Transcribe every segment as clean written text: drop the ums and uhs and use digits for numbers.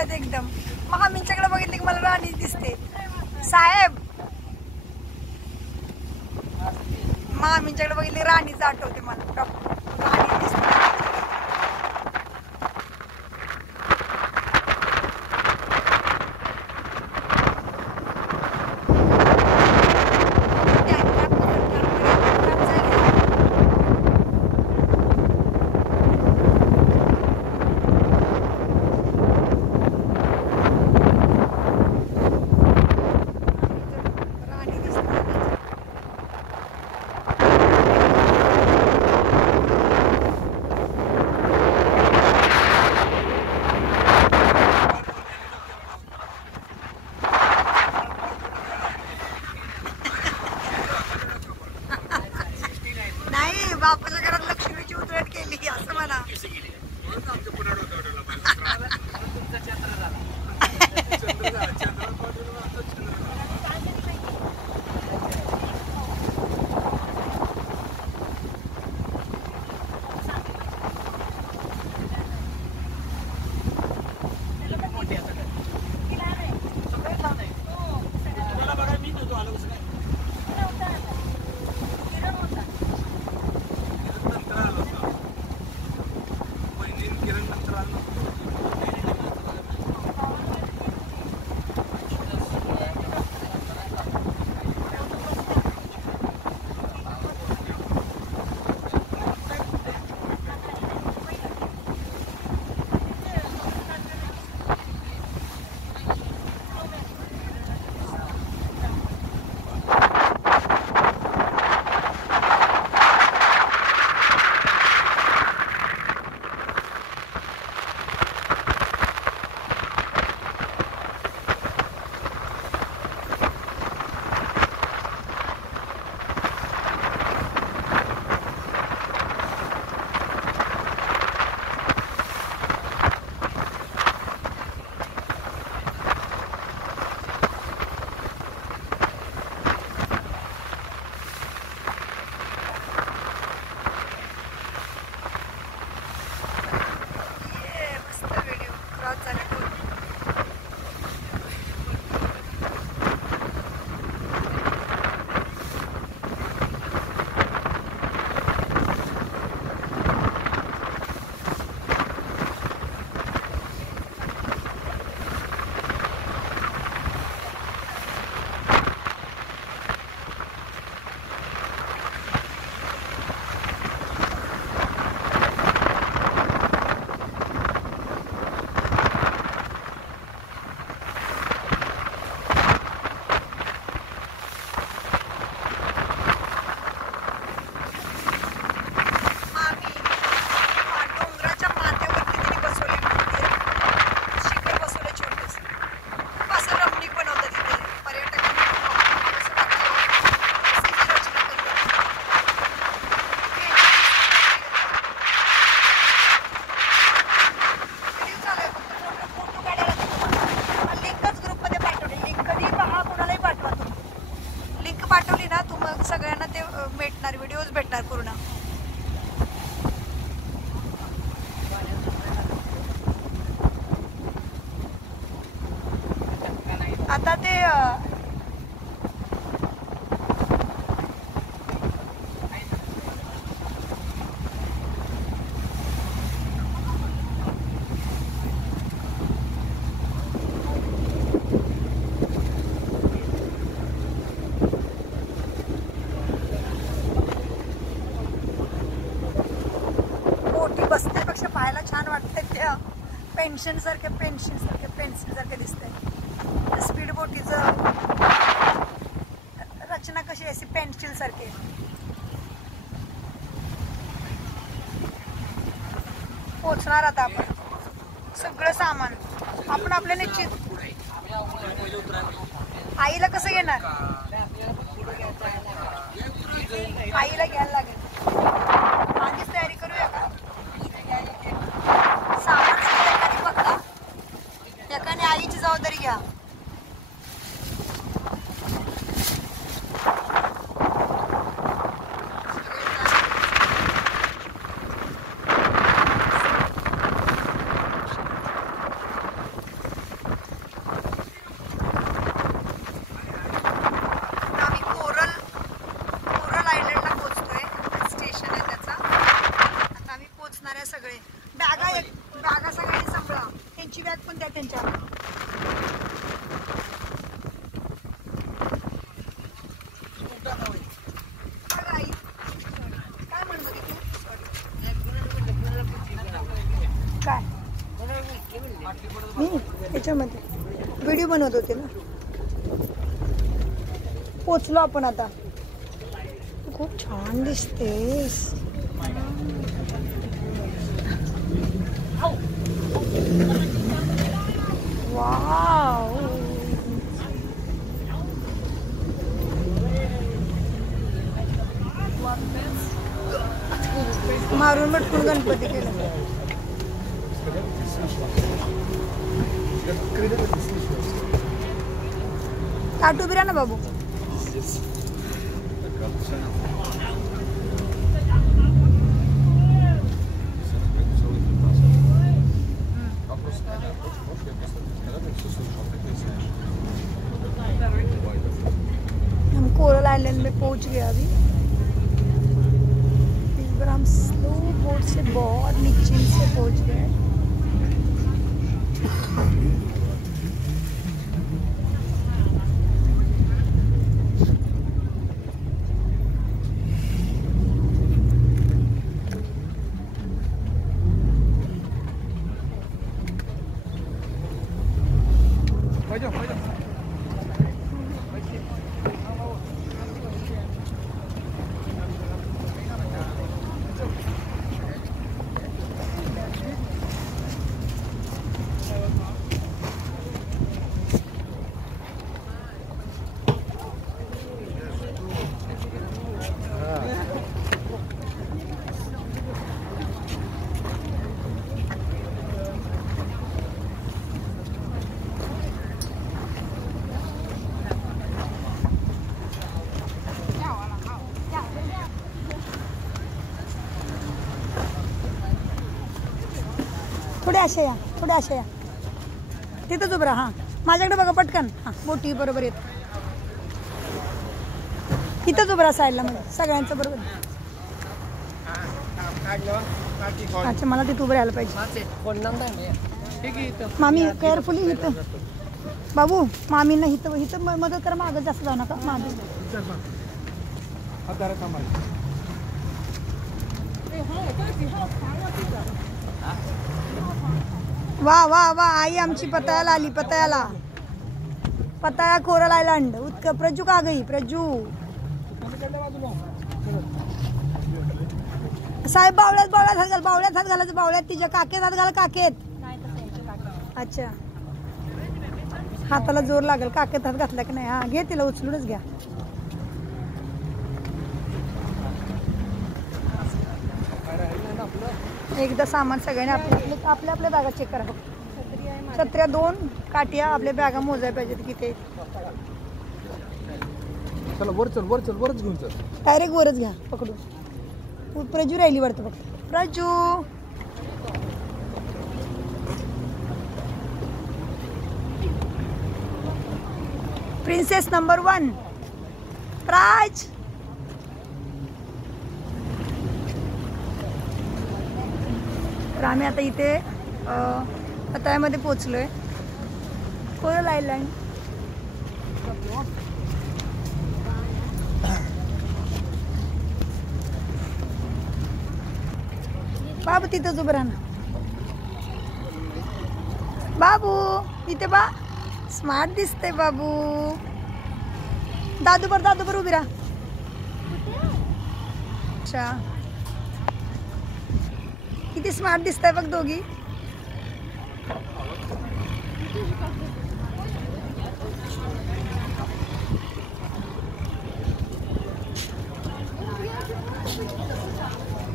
आहेत एकदम. मामींच्याकडे बघितली की मला राणी दिसते. साहेब मामींच्याकडे बघितली राणीच आठवते मला. राणी दिसते. बापाच्या घरात लक्ष्मीची उधळण केली असं म्हणा. सगळ्यांना ते भेटणार, व्हिडिओज भेटणार पूर्ण. आता ते बसण्यापेक्षा पाहायला छान वाटतंय. त्या पेन्शन सारखे दिसतंय. स्पीड बोटीचं रचना कशी अशी पेन्सिल सारखी. पोचणार आता आपण. सगळं सामान आपण आपल्या निश्चित. आईला कसं घेणार? आईला घ्यायला लागेल. आधीच तयारी करूया का? सामान सगळं एकाने पकडा, एकाने आईची जबाबदारी घ्या. द्या त्यांच्या. काय म्हणतो काय मी याच्यामध्ये व्हिडिओ बनवत होते ना. पोचलो आपण आता. खूप छान दिसतेस. वाव. मारून मटकून गणपती केला. ताटू बिरा ना बाबू. हम कोरल आइलैंड में पहुंच गए अभी. इस बार हम स्लो बोट से बहुत नीचे से पहुंच गए. थोडे अशा या, थोडे अशा या. तिथंच उभं राहा. हां माझ्याकडे बघा पटकन. हां बोटी बरोबर येत. इथंच उभं राहा साईडला. म्हणजे सगळ्यांचं बरोबर. अच्छा मला तिथं उभं राहायला पाहिजे. मामी केअरफुली. इथं बाबू मामींना इथं इथं मदत करा. मागं जास्त जाऊ नका. मामी वा वा वा. आई आमची पतायाला आली. पतायाला पताया कोरल आयलंड. उत्क प्रजू का गई. प्रजू साहेब बावळ्यात बावळ्यात हात घाल. बावळ्यात हात घालायचं. बावळ्यात तिच्या काकेत हात घाल. काकेत. अच्छा हाताला जोर लागेल. काकेत हात घातला की नाही. हा घे तिला उचलूनच घ्या. एकदा सामान सगळ्यांनी आपल्या आपल्या बॅगा चेक करा. छत्र्या 2 काट्या आपल्या बॅगा मोजायला पाहिजेत किती. चला वर चल वर चल. वरच घेऊन चल. डायरेक्ट वरच घ्या पकडून. प्रजू राहिली वाटतं फक्त. प्रजू प्रिन्सेस नंबर 1 प्राज. तर आम्ही आता इथे पतायामध्ये पोचलोय. Coral island. बाबू तिथंच उभं राहा ना. बाबू इथे बा. स्मार्ट दिसते बाबू. दादूबर उभी राहा. अच्छा किती स्मार्ट दिसताय बघ दोघी.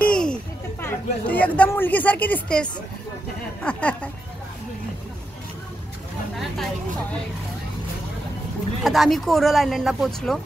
तू एकदम मुलगी सारखी दिसतेस. आता आम्ही कोरल आयलंडला पोचलो.